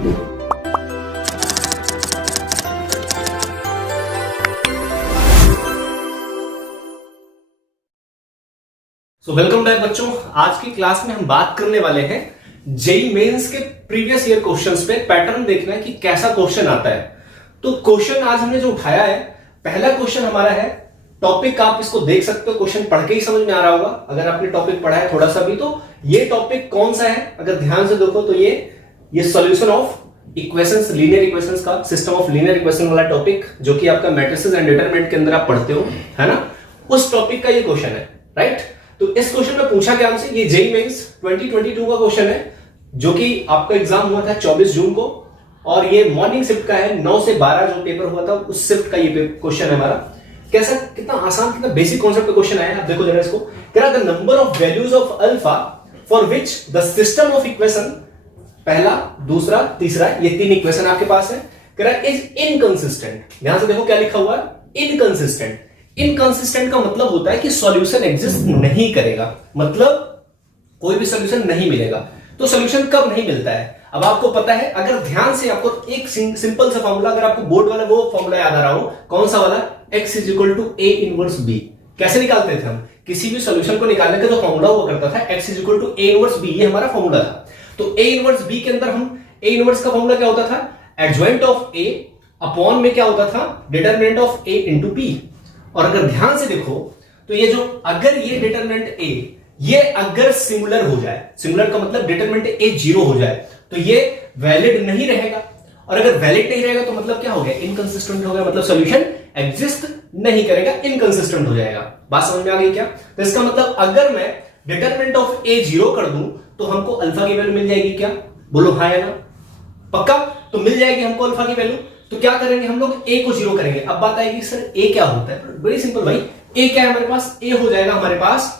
Welcome back बच्चों। आज की क्लास में हम बात करने वाले हैं जेईई मेंस के प्रीवियस ईयर क्वेश्चंस पे। पैटर्न देखना है कि कैसा क्वेश्चन आता है। तो क्वेश्चन आज हमने जो उठाया है, पहला क्वेश्चन हमारा है, टॉपिक आप इसको देख सकते हो, क्वेश्चन पढ़ के ही समझ में आ रहा होगा अगर आपने टॉपिक पढ़ा है थोड़ा सा भी। तो ये टॉपिक कौन सा है अगर ध्यान से देखो तो ये solution of equations, linear equations का, सिस्टम ऑफ लीनियर इक्वेशन वाला टॉपिक जो कि आपका मैट्रिसेस एंड डिटरमिनेंट के अंदर आप पढ़ते हो, है ना, उस टॉपिक का ये क्वेश्चन है, राइट। तो इस क्वेश्चन में पूछा क्या हमसे, ये जेईई मेंस 2022 का क्वेश्चन है जो कि आपका एग्जाम हुआ था 24 जून को, और ये मॉर्निंग शिफ्ट का है, 9 से 12 जो पेपर हुआ था उस शिफ्ट का ये क्वेश्चन है हमारा। कैसा, कितना आसान, कितना बेसिक कॉन्सेप्ट का क्वेश्चन आया है। आप देखो जरा इसको, कह रहा the number of values of alpha for which the system of equation, पहला, दूसरा, तीसरा, ये 3 इक्वेशन आपके पास है, कह रहा इज इनकंसिस्टेंट। ध्यान से देखो क्या लिखा हुआ है, इनकंसिस्टेंट। इनकंसिस्टेंट का मतलब होता है कि सॉल्यूशन एग्जिस्ट नहीं करेगा, मतलब कोई भी सॉल्यूशन नहीं मिलेगा। तो सॉल्यूशन कब नहीं मिलता है, अब आपको पता है। अगर ध्यान से आपको एक सिंपल सा फॉर्मूला, अगर आपको बोर्ड वाला वो फॉर्मूला याद आ रहा हो, कौन सा वाला, x is equal to a inverse b। कैसे निकालते थे हम, किसी भी सॉल्यूशन को निकालने का जो फॉर्मूला हुआ करता था, x is equal to a inverse b, ये हमारा फॉर्मूला था। तो a इनवर्स b के अंदर हम a इनवर्स का फॉर्मूला क्या होता था, एडजॉइंट ऑफ a अपॉन में क्या होता था, determinant of a into p। और अगर ध्यान से देखो तो ये जो, अगर ये डिटरमिनेंट a ये अगर सिंगुलर हो जाए, सिंगुलर का मतलब डिटरमिनेंट a 0 हो जाए, तो ये वैलिड नहीं रहेगा। और अगर वैलिड नहीं रहेगा तो मतलब क्या हो गया, इनकंसिस्टेंट हो गया, मतलब सॉल्यूशन एग्जिस्ट नहीं करेगा, इनकंसिस्टेंट हो जाएगा। बात समझ में आ गई क्या। तो इसका मतलब अगर मैं डिटरमिनेंट ऑफ a 0 कर दूं तो हमको अल्फा की वैल्यू मिल जाएगी क्या, बोलो हाँ या ना, पक्का। तो मिल जाएगी हमको अल्फा की वैल्यू। तो क्या करेंगे हम लोग, a को 0 करेंगे। अब बात आएगी सर a क्या होता है, बड़ी सिंपल भाई, a क्या है हमारे पास, a हो जाएगा हमारे पास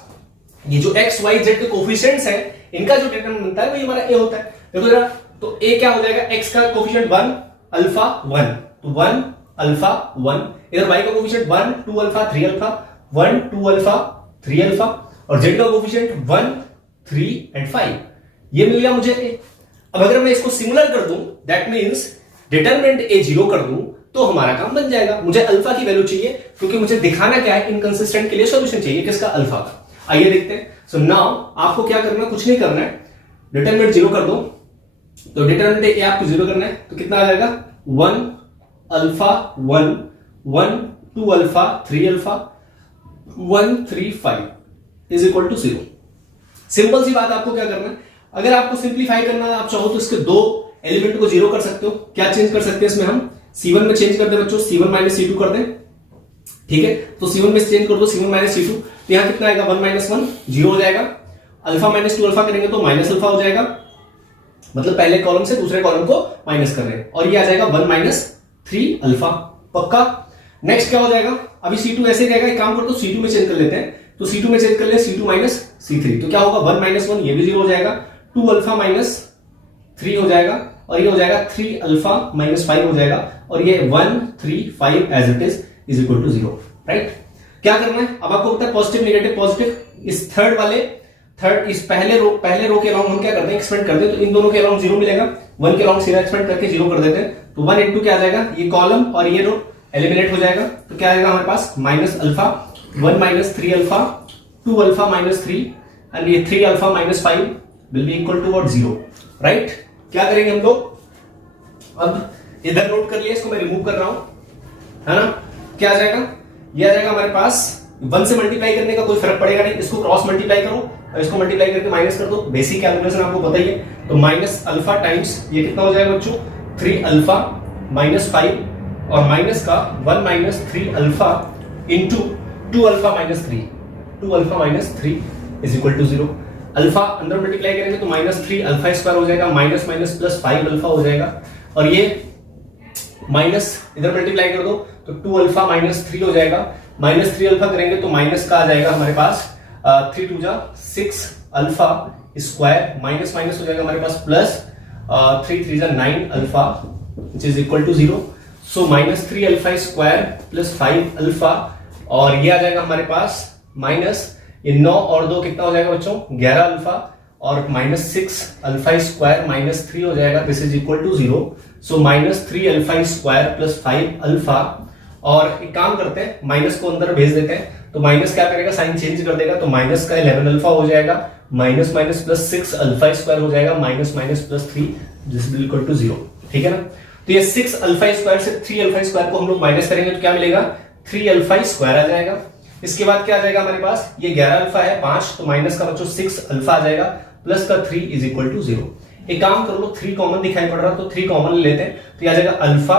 ये जो x y z के कोफिशिएंट्स हैं, इनका जो डिटरमिनेंट बनता है वही हमारा a होता है। देखो जरा, तो a क्या हो जाएगा, x का कोफिशिएंट 1 अल्फा 1, तो 1 अल्फा 1, इधर y का coefficient 1 2 alpha 3 alpha 1 2 alpha 3 alpha, और z का कोफिशिएंट 1 3 एंड 5, ये मिल गया मुझे a। अब अगर मैं इसको सिंगुलर कर दूं, दैट मींस डिटरमिनेंट a 0 कर दूं, तो हमारा काम बन जाएगा। मुझे अल्फा की वैल्यू चाहिए क्योंकि मुझे दिखाना क्या है, इनकंसिस्टेंट के लिए सॉल्यूशन चाहिए, किसका, अल्फा का। आइए देखते हैं। सो नाउ आपको क्या करना है, कुछ नहीं करना है, डिटरमिनेंट 0 कर दो। तो डिटरमिनेंट a आपको 0 करना है, तो कितना आ जाएगा, 1 alpha 1 1 2 alpha 3 alpha 1 3 5 is equal to 0। Simple सी बात, आपको क्या करना है, अगर आपको सिंप्लीफाई करना है, आप चाहो तो इसके 2 एलिमेंट को 0 कर सकते हो। क्या चेंज कर सकते हैं इसमें, हम c1 में चेंज कर दे बच्चों, c1 माइनस c2 कर दें, ठीक है। तो c1 में चेंज कर दो, c1 माइनस c2, तो यहां कितना आएगा, 1 माइनस 1 0 हो जाएगा। अल्फा माइनस 2 अल्फा करेंगे तो माइनस अल्फा हो जाएगा, मतलब पहले कॉलम से दूसरे कॉलम को माइनस कर रहे हैं, और ये आ जाएगा 1 माइनस 3 अल्फा, पक्का। नेक्स्ट क्या हो जाएगा, अभी c2 ऐसे रहेगा, एक काम करते c2 में चेंज कर लेते हैं, तो c2 में चेंज कर ले, c2 माइनस c3, तो क्या होगा, 1 माइनस 1, ये भी 0 हो जाएगा, 2 अल्फा माइनस 3 हो जाएगा, और ये हो जाएगा 3 अल्फा माइनस 5 हो जाएगा, और ये 1 3 5 as it is equal to 0, right. क्या करना है, अब आपको पता है पॉजिटिव नेगेटिव पॉजिटिव, इस इस पहले रो के अलाउंग हम क्या करते हैं, एक्सपेंड करते हैं, तो इन दोनों के अलाउंग 0 मिलेगा, 1 के अलाउंग सीधा एक्सपेंड करके 0 कर देते हैं, तो 1 इंटू क्या आ जाएगा, ये कॉलम और ये रो एलिमिनेट हो जाएगा, तो क्या आएगा हमारे पास, minus alpha 1 minus 3 alpha 2 alpha minus 3 and ये 3 alpha minus 5 will be equal to 0, right. क्या करेंगे हम लोग, अब इधर नोट कर लिया, इसको मैं रिमूव कर रहा हूं, है ना। क्या आ जाएगा, ये आ जाएगा हमारे पास 1 से मल्टीप्लाई करने का कोई फर्क पड़ेगा नहीं, इसको क्रॉस मल्टीप्लाई करो और इसको मल्टीप्लाई करके माइनस कर दो, बेसिक कैलकुलेशन आपको पता ही है। तो माइनस अल्फा टाइम्स ये कितना हो जाएगा बच्चों, 3 अल्फा माइनस 5, और माइनस का 1 minus 3 alpha into 2 alpha minus 3, 2 alpha minus 3 is equal to 0। Alpha अंदर मल्टीप्लाई करेंगे तो माइनस 3 अल्फा स्क्वायर हो जाएगा, माइनस माइनस प्लस 5 अल्फा हो जाएगा, और ये माइनस इधर मल्टीप्लाई कर दो तो 2 अल्फा माइनस 3 हो जाएगा, माइनस 3 अल्फा करेंगे तो माइनस का आ जाएगा हमारे पास 3 2 जा 6 अल्फा स्क्वायर, माइनस माइनस हो जाएगा हमारे पास प्लस 3 3 जा 9 alpha which is equal to 0। So minus 3 alpha square plus 5 alpha, और ये आ जाएगा हमारे पास माइनस ये 9 और 2 कितना हो जाएगा बच्चों, 11 अल्फा, और -6 अल्फा स्क्वायर -3 हो जाएगा, this is equal to 0। So -3 alpha square plus 5 alpha, और एक काम करते हैं माइनस को अंदर भेज देते हैं, तो माइनस क्या करेगा, साइन चेंज कर देगा, तो माइनस का 11 अल्फा हो जाएगा, minus minus plus 6 alpha square हो जाएगा, minus minus plus 3 this is equal to 0। ठीक है ना। तो ये 6 अल्फा स्क्वायर से 3 अल्फा स्क्वायर को हम लोग माइनस करेंगे तो क्या मिलेगा, 3 अल्फा स्क्वायर आ जाएगा। इसके बाद क्या आ जाएगा हमारे पास, ये 11 अल्फा है 5, तो माइनस का बच्चों 6 अल्फा आ जाएगा, प्लस का 3 इज इक्वल टू 0। एक काम कर लो, 3 कॉमन दिखाई पड़ रहा, तो 3 कॉमन ले लेते हैं, तो आ जाएगा अल्फा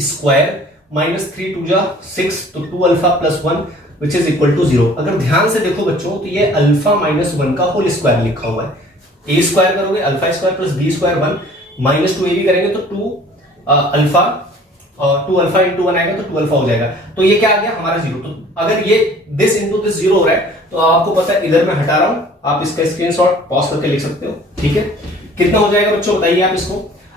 स्क्वायर -3 2 जा 6, तो 2 alpha plus 1 which is equal to 0। अगर ध्यान से देखो बच्चों तो ये अल्फा -1 का होल स्क्वायर लिखा हुआ है, ए स्क्वायर करोगे alpha square plus b square 1, -2 a भी करेंगे तो 2 अल्फा, और 2 अल्फा इंटू 1 आएगा तो 2 अल्फा हो जाएगा। तो ये क्या आ गया हमारा 0। तो अगर ये दिस इंटू दिस 0 हो रहा है तो आपको पता है इधर मैं हटा रहा हूं, आप इसका स्क्रीनशॉट पॉज करके लिख सकते हो। ठीक है, कितना हो जाएगा बच्चों बताइए आप इसको।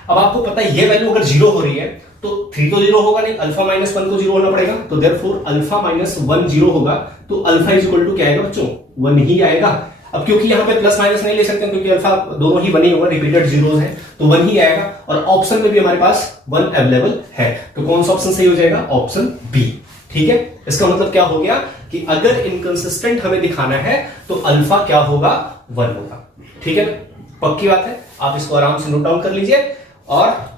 अब आपको पता है ये वैल्यू अगर 0 हो रही है तो 3 तो 0 होगा नहीं, अल्फा -1 को 0 होना पड़ेगा, तो देयरफॉर अल्फा -1 0 होगा, तो अल्फा इज इक्वल टू क्या आएगा बच्चों, 1 ही आएगा। अब क्योंकि यहां पे प्लस माइनस नहीं ले सकते क्योंकि अल्फा दोनों ही 1 ही होगा, रिपीटेड जीरोस हैं, तो 1 ही आएगा, और ऑप्शन में भी हमारे पास 1 अवेलेबल है, तो कौन सा ऑप्शन सही हो जाएगा, ऑप्शन बी। ठीक है, इसका मतलब क्या हो गया कि अगर इनकंसिस्टेंट हमें दिखाना है तो अल्फा क्या होगा, 1 होगा। ठीक है, पक्की बात है, आप इसको आराम से नोट डाउन कर लीजिए, और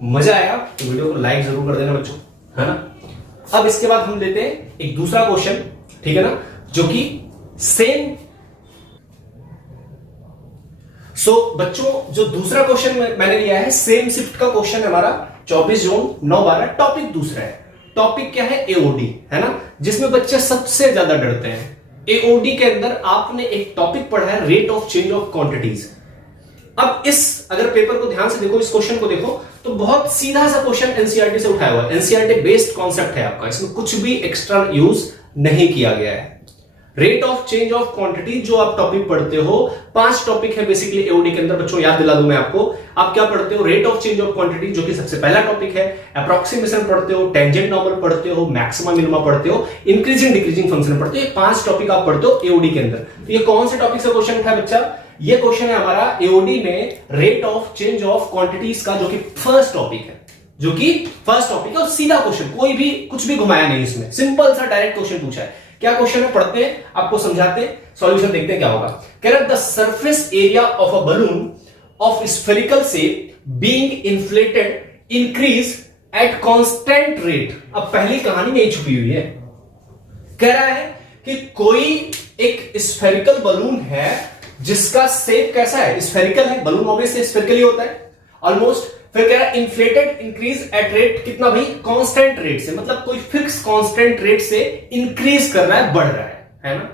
मजा आया तो वीडियो को लाइक जरूर कर देना बच्चों, है ना। अब इसके बाद हम लेते हैं एक दूसरा क्वेश्चन, ठीक है ना, जो कि सेम। बच्चों जो दूसरा क्वेश्चन मैंने लिया है सेम शिफ्ट का क्वेश्चन है हमारा, 24 जून 9/12, टॉपिक दूसरा है। टॉपिक क्या है, एओडी, है ना, जिसमें बच्चे सबसे ज्यादा डरते हैं। एओडी के अंदर आपने एक टॉपिक पढ़ा है, rate of change of quantities. अब इस अगर पेपर को ध्यान से देखो, इस क्वेश्चन को देखो, तो बहुत सीधा सा क्वेश्चन एनसीईआरटी से उठाया हुआ है, एनसीईआरटी बेस्ड कॉन्सेप्ट है आपका, इसमें कुछ भी एक्स्ट्रा यूज नहीं किया गया है। Rate of change of quantity जो आप टॉपिक पढ़ते हो, 5 टॉपिक है बेसिकली एओडी के अंदर बच्चों, याद दिला दूं मैं आपको। आप क्या पढ़ते हो, rate of change of quantity जो कि सबसे पहला टॉपिक है, अप्रोक्सीमेशन पढ़ते हो, टेंजेंट नॉर्मल पढ़ते हो, मैक्सिमम मिनिमा पढ़ते हो, इंक्रीजिंग डिक्रीजिंग फंक्शन पढ़ते हो। ये 5 टॉपिक आप पढ़ते हो एओडी के अंदर। तो ये कौन से टॉपिक से क्वेश्चन उठा है बच्चा, ये क्वेश्चन है हमारा एओडी में rate of change of quantities का, जो कि फर्स्ट टॉपिक है, जो कि फर्स्ट टॉपिक है, और सीधा क्वेश्चन, कोई भी कुछ भी घुमाया नहीं इसमें, सिंपल सा डायरेक्ट क्वेश्चन पूछा है। क्या क्वेश्चन है, पढ़ते हैं, आपको समझाते हैं, सॉल्यूशन देखते हैं क्या होगा। कह रहा है the surface area of a balloon of spherical shape being inflated increase at constant rate. अब पहली कहानी यही छुपी हुई है, कह रहा है कि कोई एक स्फेरिकल बलून है जिसका शेप कैसा है, स्फेरिकल है, बलून ऑब्वियसली स्फेरिकल ही होता है ऑलमोस्ट। फिर कह रहा है इन्फ्लेटेड इंक्रीज एट रेट कितना भाई, कांस्टेंट रेट से, मतलब कोई फिक्स कांस्टेंट रेट से इंक्रीज कर रहा है, बढ़ रहा है ना।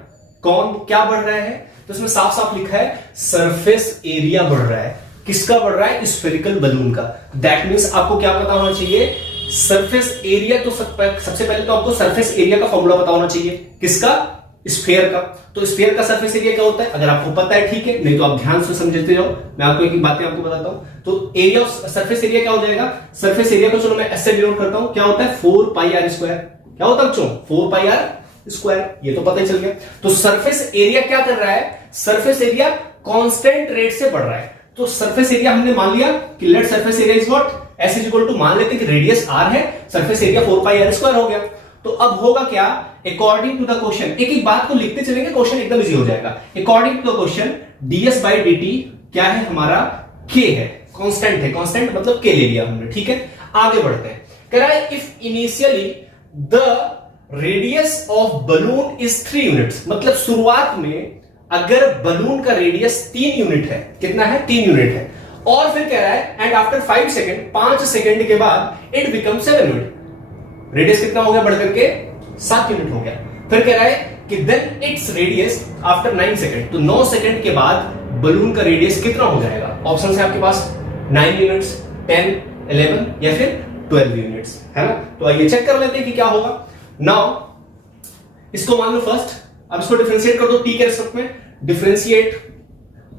कौन क्या बढ़ रहा है, तो इसमें साफ साफ लिखा है सरफेस एरिया बढ़ रहा है। किसका बढ़ रहा है, स्फेरिकल बलून का। दैट मींस आपको क्या पता होना चाहिए, सरफेस एरिया। तो सबसे पहले तो आपको सरफेस एरिया का फॉर्मूला पता होना चाहिए, किसका, स्फीयर का। तो स्फीयर का सरफेस एरिया क्या होता है, अगर आपको पता है ठीक है, नहीं तो आप ध्यान से समझते जाओ, मैं आपको एक बातें आपको बताता हूं। तो एरिया ऑफ सरफेस एरिया क्या हो जाएगा, सरफेस एरिया को चलो मैं ऐसे डिनोट करता हूं, क्या होता है 4πr²। क्या होता है बच्चों, 4πr², ये तो पता ही चल गया। तो सरफेस एरिया क्या कर रहा है, सरफेस एरिया कांस्टेंट रेट से बढ़ रहा है। तो सरफेस एरिया हमने मान लिया कि let surface area is what, S is equal to, मान लेते कि रेडियस r है, सरफेस एरिया 4πr² हो गया। तो अब होगा क्या, अकॉर्डिंग टू द क्वेश्चन, एक एक बात को लिखते चलेंगे, क्वेश्चन एकदम इजी हो जाएगा। According to the question ds/dt क्या है हमारा, k है, कांस्टेंट है, कांस्टेंट मतलब k ले लिया हमने। ठीक है, आगे बढ़ते हैं। कह रहा है if initially the radius of balloon is 3 units, मतलब शुरुआत में अगर बलून का रेडियस 3 यूनिट है, कितना है, 3 यूनिट है, और फिर कह रहा है एंड आफ्टर 5 सेकेंड, 5 सेकेंड के बाद इट बिकम 7 यूनिट, रेडियस कितना हो गया बढ़कर के 7 यूनिट हो गया। फिर कह रहा है कि then its radius after 9 second, तो 9 सेकेंड के बाद बलून का रेडियस कितना हो जाएगा। ऑप्शन है आपके पास 9 यूनिट्स, 10, 11 या फिर 12 यूनिट्स, है ना। तो आइए चेक कर लेते हैं कि क्या होगा। नाउ इसको मान लो फर्स्ट, अब इसको डिफरेंशिएट कर दो t के रिस्पेक्ट में, differentiate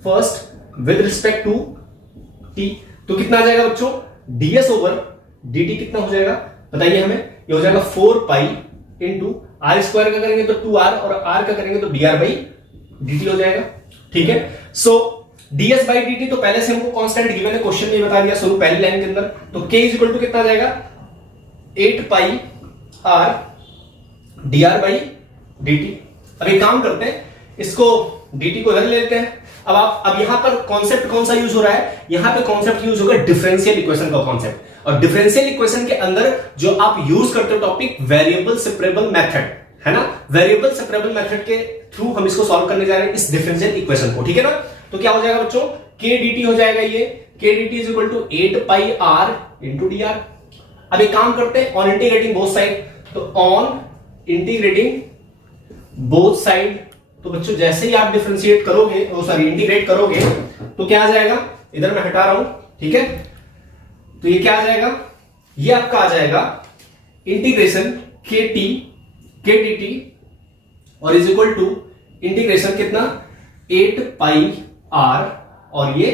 first with respect to t, तो कितना आ जाएगा बच्चों, ds/dt कितना हो जाएगा बताइए हमें, ये हो जाएगा 4π इंटू r² का करेंगे तो 2r, और r का करेंगे तो dr/dt हो जाएगा। ठीक है। सो ds बाई dt तो पहले से हमको कांस्टेंट गिवन है, क्वेश्चन में बता दिया शुरू पहली लाइन के अंदर। तो k इज इक्वल टू कितना आ जाएगा 8 pi r dr by dt। अब एक काम करते हैं, इसको dt को इधर ले लेते हैं। अब यहां पर कॉन्सेप्ट कौन सा यूज हो रहा है, यहां पे कॉन्सेप्ट यूज होगा डिफरेंशियल इक्वेशन का कॉन्सेप्ट। और डिफरेंशियल इक्वेशन के अंदर जो आप यूज करते हो टॉपिक वेरिएबल सेपरेबल मेथड है ना, वेरिएबल सेपरेबल मेथड के थ्रू हम इसको सॉल्व करने जा रहे हैं इस डिफरेंशियल इक्वेशन को, ठीक है ना। तो क्या हो जाएगा बच्चों, k dt हो जाएगा ये k dt is equal to 8 pi r into d r. अब एक काम करते हैं ऑन इंटीग्रेटिंग बोथ साइड, तो ऑन इंटीग्रेटिंग बोथ साइड, तो बच्चों जैसे ही आप डिफरेंशिएट करोगे, सॉरी इंटीग्रेट करोगे, तो क्या आ जाएगा, इधर मैं हटा रहा हूं, ठीक है। तो ये क्या आ जाएगा, ये आपका आ जाएगा इंटीग्रेशन k dt और इज इक्वल टू इंटीग्रेशन कितना 8 पाई r और ये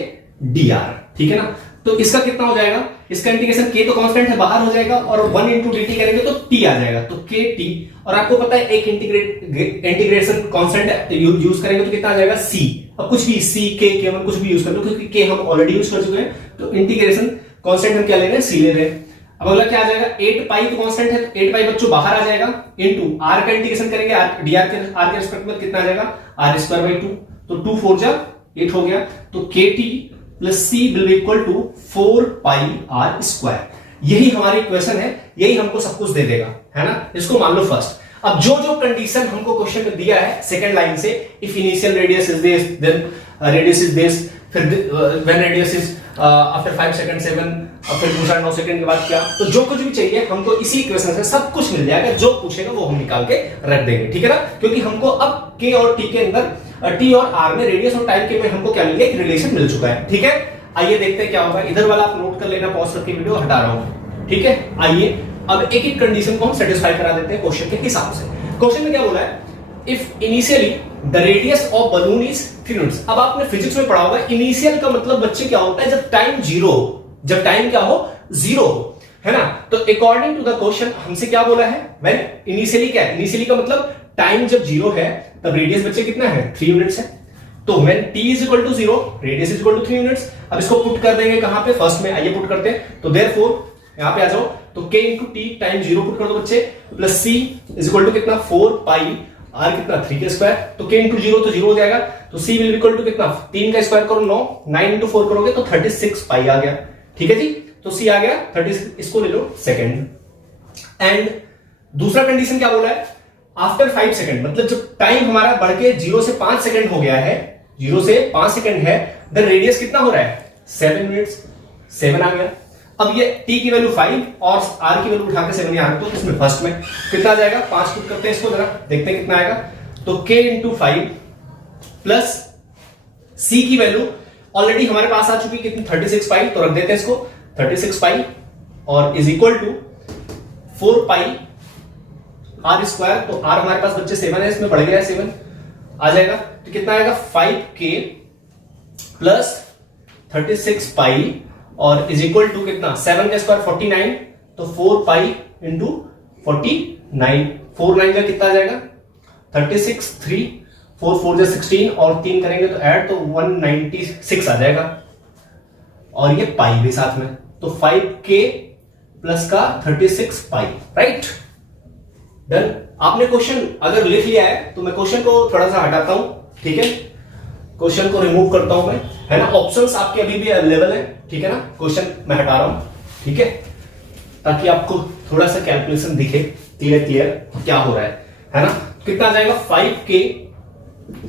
dr, ठीक है ना। तो इसका कितना हो जाएगा, इसका इंटीग्रेशन k तो कांस्टेंट है बाहर हो जाएगा और 1 इंटू dt करेंगे तो t आ जाएगा, तो kt। और आपको पता है एक इंटीग्रेशन कांस्टेंट यूज करेंगे तो कितना आ जाएगा c। अब कुछ भी c k1 कुछ भी यूज कर लो, क्योंकि k हम ऑलरेडी यूज कर चुके हैं, तो इंटीग्रेशन कांस्टेंट हम क्या ले रहे हैं, c ले रहे हैं। अब अगला क्या आ जाएगा, 8 पाई तो कांस्टेंट है, तो 8 पाई बच्चों बाहर आ जाएगा, इनटू r का इंटीग्रेशन करेंगे dr के r के रिस्पेक्ट में कितना आ जाएगा r स्क्वायर बाई 2, तो 2 4 जा 8 हो गया, तो kt plus c will be equal to 4 pi r square. यही हमारी इक्वेशन है, यही हमको सब कुछ दे देगा, है ना। इसको मान लो फर्स्ट। अब जो जो कंडीशन हमको क्वेश्चन में दिया है सेकंड लाइन से, if initial radius is this then radius is this, फिर when radius is after 5 second 7, और फिर दूसरा 9 सेकंड के बाद क्या, तो जो कुछ भी चाहिए हमको इसी इक्वेशन से सब कुछ मिल जाएगा, जो पूछेगा वो हम निकाल के रख देंगे, ठीक है ना। क्योंकि हमको अब k और t के अंदर t और r में रेडियस और टाइम के में हमको क्या मिल गया, एक रिलेशन मिल चुका है, ठीक है। आइए देखते हैं क्या होगा, इधर वाला आप नोट कर लेना, पॉज करके वीडियो हटा रहा हूं, ठीक है। आइए अब एक एक कंडीशन को हम सेटिस्फाई करा देते हैं क्वेश्चन के हिसाब से। क्वेश्चन में क्या बोला है, if initially the radius of balloon is 3 units. अब आपने फिजिक्स में पढ़ा होगा इनिशियल का मतलब बच्चे क्या होता है, जब टाइम जीरो हो, जब टाइम क्या हो, जीरो हो, है ना। तो अकॉर्डिंग टू द क्वेश्चन हमसे क्या बोला है, व्हेन इनिशियली क्या है, इनिशियली का मतलब टाइम जब जीरो है तब रेडियस बच्चे कितना है 3 यूनिट्स है। तो when t is equal to 0 radius is equal to 3 units. अब इसको पुट कर देंगे कहां पे, फर्स्ट में, आइए पुट करते हैं। तो देयरफॉर यहां पे आ जाओ, तो k into T time 0 put कर दो बच्चे, plus c is equal to कितना 4 पाई r कितना 3 का स्क्वायर, तो k इंटू 0 तो 0 हो जाएगा, तो c विल इक्वल टू कितना 3 का स्क्वायर करो 9, 9 इंटू 4 करोगे तो 36 पाई आ गया, ठीक है जी। तो c आ गया 36, इसको ले लो सेकंड। एंड दूसरा कंडीशन क्या बोला है, आफ्टर 5 सेकंड, मतलब जब टाइम हमारा बढ़ के 0 से 5 सेकंड हो गया है, 0 से 5 सेकंड है, देन रेडियस कितना हो रहा है 7 यूनिट्स, 7 आ गया। अब ये t की वैल्यू 5 और r की वैल्यू उठा के 7 यहां, तो इसमें फर्स्ट में कितना आ जाएगा, 5 पुट करते हैं इसको, जरा देखते हैं कितना आएगा। तो k इंटू 5 प्लस c की वैल्यू ऑलरेडी हमारे पास आ चुकी कितनी 36 पाई, तो रख देते हैं इसको 36 पाई और is equal to 4 pi r square. तो r हमारे पास बच्चे 7 है, इसमें बढ़ गया है 7 आ जाएगा, तो कितना आएगा 5k प्लस 36 पाई और इज इक्वल टू कितना 7 का स्क्वायर 49, तो 4 पाई इंटू 49, 4 9 का कितना आ जाएगा 36, 3 4 4 जा 16 और 3 करेंगे तो ऐड, तो 196 आ जाएगा और ये पाई भी साथ में, तो 5k प्लस का 36 पाई, राइट डन। आपने क्वेश्चन अगर लिख लिया है तो मैं क्वेश्चन को थोड़ा सा हटाता हूं, ठीक है, क्वेश्चन को रिमूव करता हूं मैं, है ना। ऑप्शंस आपके अभी भी अवेलेबल है, ठीक है ना, क्वेश्चन मैं हटा रहा हूं, ठीक है, ताकि आपको थोड़ा सा कैलकुलेशन दिखे क्लियर क्या हो रहा है ना। कितना आ जाएगा 5k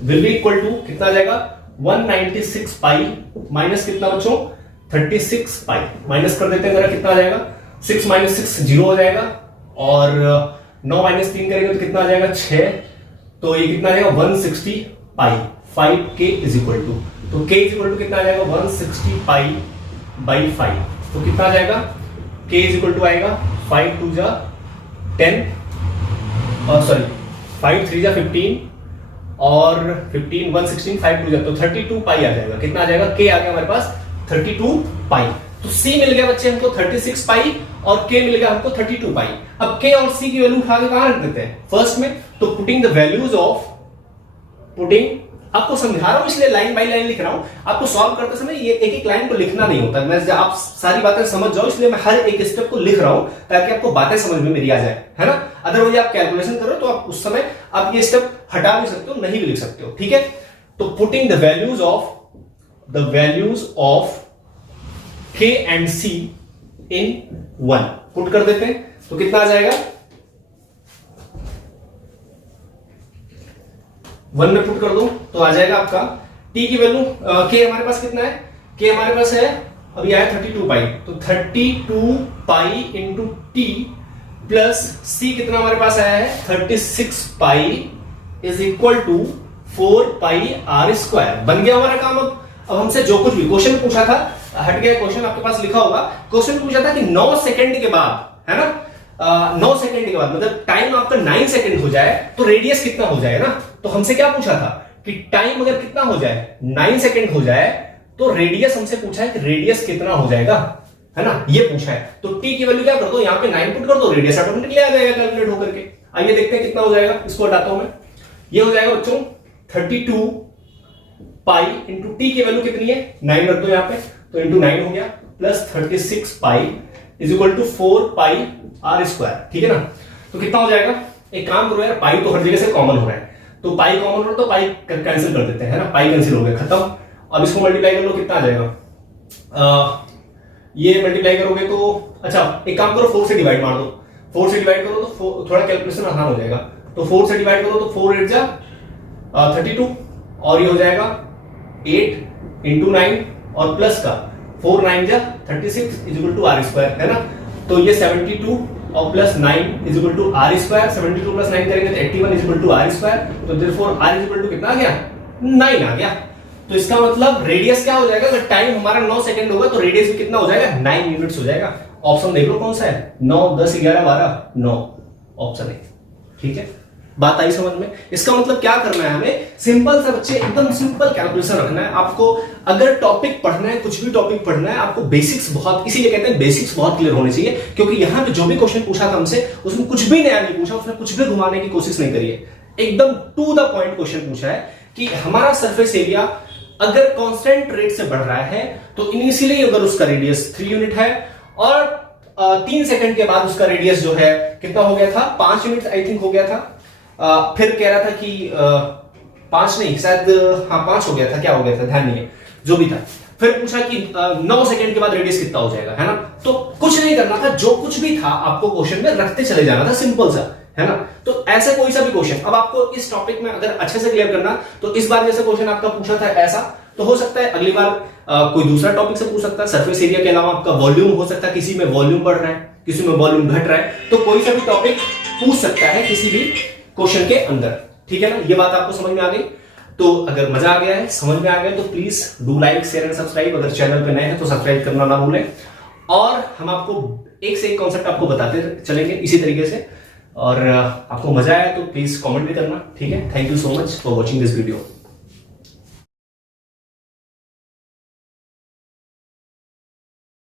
will be equal to कितना आ जाएगा 196 पाई माइनस कितना बच्चों 36 पाई, माइनस कर देते हैं जरा, कितना आ जाएगा 6 माइनस 6 0 हो जाएगा और 9 माइनस 3 करेंगे तो कितना आ जाएगा 6, तो ये कितना आ जाएगा 160 पाई, 5k इज इक्वल टू, तो k इज इक्वल टू कितना आ जाएगा 160 पाई बाई 5, तो कितना आ जाएगा k इज इक्वल टू आएगा 5 2 जा 10 और सॉरी 5 3 जा 15 और 15 116 5 2 जा तो 32 पाई आ जाएगा, कितना आ जाएगा k आ गया हमारे पास 32 पाई। तो c मिल गया बच्चे हमको 36 पाई और k मिल गया हमको 32 पाई। अब k और c की वैल्यू उठा के कहां रख देते हैं फर्स्ट में, तो पुटिंग द वैल्यूज ऑफ आपको समझा रहा हूं इसलिए लाइन बाय लाइन लिख रहा हूं। आपको सॉल्व करते समय ये एक एक लाइन को लिखना नहीं होता, मैं आप सारी बातें समझ जाओ इसलिए मैं हर एक स्टेप को लिख रहा हूं ताकि आपको बातें समझ में मेरी आ जाए, है ना। अदरवाइज आप कैलकुलेशन करो तो आप उस समय आप ये स्टेप हटा भी सकते हो, नहीं भी लिख सकते हो, ठीक है। तो putting the values of K and C in 1 put कर देते हैं तो कितना आ जाएगा, 1 में पुट कर दो तो आ जाएगा आपका T की वैल्यू, K हमारे पास कितना है, K हमारे पास है अभी आया 32 पाई, तो 32 pi into T plus C कितना हमारे पास आया है 36 pi is equal to 4 pi R square. बन गया हमारा काम। अब हमसे जो कुछ भी क्वेश्चन पूछा था, हट गया क्वेश्चन, आपके पास लिखा होगा, क्वेश्चन पूछा था कि 9 सेकंड के बाद, है ना, 9 सेकंड के बाद मतलब टाइम आपका 9 सेकंड हो जाए तो रेडियस कितना हो जाए ना। तो हमसे क्या पूछा था कि टाइम अगर कितना हो जाए 9 सेकंड हो जाए तो रेडियस हमसे पूछा है कि रेडियस कितना हो जाएगा, है ना, ये पूछा है। तो टी की वैल्यू क्या कर दो, यहां पे 9 पुट कर दो, रेडियस ऑटोमेटिकली आ जाएगा कैलकुलेट होकर के। आइए देखते हैं कितना हो जाएगा, इसको हटाता हूं मैं। ये हो जाएगा बच्चों 32 पाई इंटू टी की वैल्यू कितनी है 9 रख दो यहां पे, तो इंटू 9 हो गया plus 36 pi is equal to 4 pi R square, ठीक है ना। तो कितना हो जाएगा, एक काम करो यार, पाई तो हर जगह से कॉमन हो रहा है, तो पाई कॉमन हो रहा है तो पाई कैंसिल कर देते हैं, है ना, पाई कैंसिल हो गया, खत्म। अब इसको मल्टीप्लाई कर लो, कितना आ जाएगा, ये मल्टीप्लाई करोगे तो अच्छा एक काम करो 4 से डिवाइड मार दो, 4 से डिवाइड करो तो थोड़ा कैलकुलेशन आसान हो जाएगा। तो 4 से डिवाइड करो तो 4 8 जा 32 और ये हो जाएगा 8 इंटू 9 और प्लस का 4 9 जा 36 is equal to r square, है ना। तो ये 72 और plus 9 is equal to r square, 72 plus 9 करेंगे तो 81 is equal to r square, तो therefore r is equal to कितना आ गया 9 आ गया। तो इसका मतलब रेडियस क्या हो जाएगा, अगर टाइम हमारा 9 सेकंड होगा तो रेडियस भी कितना हो जाएगा 9 यूनिट्स हो जाएगा। ऑप्शन देख लो कौन सा है, 9 10 11 12 9 ऑप्शन है, ठीक है। बात आई समझ में। इसका मतलब क्या करना है हमें, सिंपल सा बच्चे एकदम सिंपल कैलकुलेशन रखना है आपको। अगर टॉपिक पढ़ना है, कुछ भी टॉपिक पढ़ना है, आपको बेसिक्स बहुत, इसीलिए कहते हैं बेसिक्स बहुत क्लियर होने चाहिए, क्योंकि यहां पे जो भी क्वेश्चन पूछा था हमसे उसमें कुछ भी नया नहीं पूछा, उसने कुछ भी घुमाने की कोशिश नहीं करी है, एकदम टू द पॉइंट क्वेश्चन पूछा है कि हमारा सरफेस एरिया अगर कांस्टेंट रेट से बढ़ रहा है तो इनिशियली अगर उसका रेडियस 3 यूनिट है और 3 सेकंड के बाद उसका रेडियस जो है कितना हो गया था 5 यूनिट आई थिंक हो गया था। फिर कह रहा था कि 5 नहीं शायद, हाँ 5 हो गया था, क्या हो गया था ध्यान नहीं है, जो भी था। फिर पूछा कि 9 सेकंड के बाद रेडियस कितना हो जाएगा, है ना। तो कुछ नहीं करना था, जो कुछ भी था आपको क्वेश्चन में रखते चले जाना था, सिंपल सा, है ना। तो ऐसे कोई सा भी क्वेश्चन, अब आपको इस टॉपिक में अगर अच्छे से क्लियर करना, तो इस बार जैसे क्वेश्चन आपका पूछा था ऐसा, तो हो सकता है अगली बार कोई दूसरा टॉपिक से पूछ सकता है। सरफेस एरिया के अलावा आपका वॉल्यूम हो सकता है, किसी में वॉल्यूम बढ़ रहा है, किसी में वॉल्यूम घट रहा है, तो कोई सा भी टॉपिक पूछ सकता है किसी भी क्वेश्चन के अंदर, ठीक है ना। ये बात आपको समझ में आ गई। तो अगर मजा आ गया है, समझ में आ गया, तो please do like share and subscribe. अगर चैनल पे नए हैं तो सब्सक्राइब करना ना भूलें, और हम आपको एक से एक कॉन्सेप्ट आपको बताते चलेंगे इसी तरीके से। और आपको मजा आया तो प्लीज कमेंट भी करना, ठीक है। Thank you so much for watching this video.